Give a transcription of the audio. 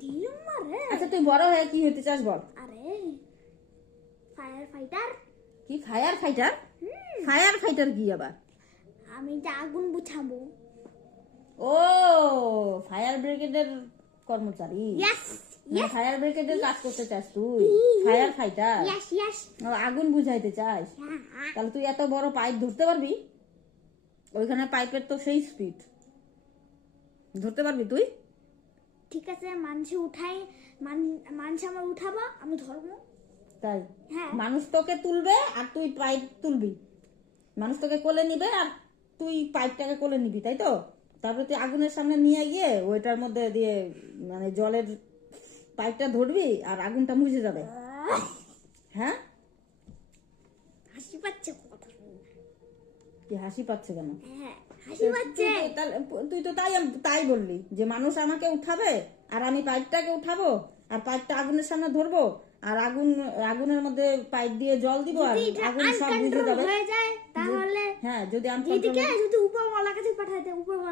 দিলুম মারে। আচ্ছা তুই বড় হয়ে কি হতে চাস বল? আরে ফায়ার ফাইটার। কি ফায়ার ফাইটার? ফায়ার ফাইটার কি আবার? আমি যে আগুন বুঝাবো। ও ফায়ার ব্রিগেডের কর্মচারী। ইয়েস মানে ফায়ার ব্রিগেডের কাজ করতে চাস তুই? Fire fighter? Yes yes. আগুন বুঝাইতে চাস? তাহলে তুই এত বড় পাইপ ধরতে পারবি? ওইখানে পাইপের তো সেই স্পিড, ধরতে পারবি তুই? ঠিক আছে, মানুষে উঠাই, মানুষ আমার উঠাবো, আমি ধরবো। তাই? হ্যাঁ। মানুষ তোকে তুলবে আর তুই পাইপ তুলবি। মানুষ তোকে কোলে নিবে আর তুই পাইপটাকে কোলে নিবি, তাই তো? তারপরে তুই আগুনের সামনে নিয়ে গিয়ে ওইটার মধ্যে দিয়ে মানে জলের পাইপটা ধরবি আর আগুনটা মুছে যাবে। হ্যাঁ? হাসি পাচ্ছে কথা শুনে। কি হাসি পাচ্ছে কেন? হ্যাঁ হাসি পাচ্ছে। তুই তো তাই বললি যে মানুষ আমাকে উঠাবে আর আমি পাইপটাকে উঠাবো আর পাইপটা আগুনের সামনে ধরবো আর আগুনের মধ্যে পাইপ দিয়ে জল দিব আর আগুন সব বুঝে যাবে। হয়ে যায় তাহলে। হ্যাঁ, যদি যদি উপরওয়ালা কাছে পাঠাতে, উপরওয়ালা